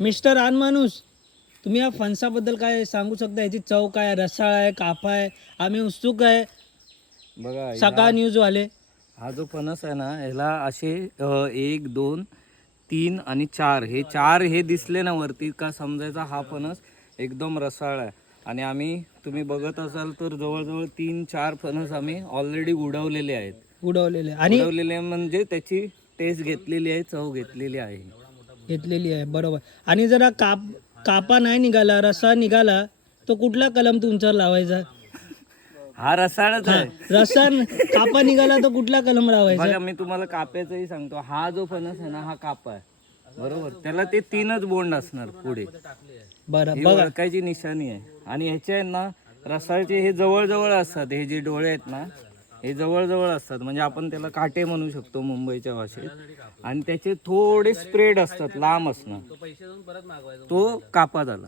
Mister माणूस, तुम्ही या फणसाबद्दल काय सांगू शकता? याची चव काय, रसाळ आहे, कापा आहे? आम्ही उत्सुक आहे, बघा सकाळ न्यूज वाले. हा जो फणस आहे ना, ह्याला असे 1 2 3 आणि 4 हे 4 हे दिसले ना वरती का समजायचा हा फणस एकदम रसाळ आहे. आणि आम्ही तुम्ही बघत असाल तर जवळजवळ 3-4 फणस आम्ही ऑलरेडी उडवलेले आहेत. उडवलेले आणि उडवलेले म्हणजे त्याची टेस्ट घेतलेली आहे, चव घेतलेली आहे. घेतलेली आहे, बरोबर. आणि जरा कापा नाही निघाला, रसा निघाला, तो कुठला कलम तुमच्यावर लावायचा? हा रसाळच आहे. रसा कापा निघाला तर कुठला कलम लावायचा? बघा मी तुम्हाला काप्याचंही सांगतो. हा जो फणस आहे ना हा कापा आहे, बरोबर. त्याला ते 3च बोंड असणार पुढे. बरं ही बघा, ओळखायची निशाणी आहे. आणि ह्याचे आहे ना रसाळचे हे जवळजवळ असतात. हे जे डोळे आहेत ना हे जवळजवळ असतात, म्हणजे आपण त्याला काटे म्हणू शकतो मुंबईच्या भाषेत. आणि त्याचे थोडे स्प्रेड असतात, लांब असणार, तो कापा झाला.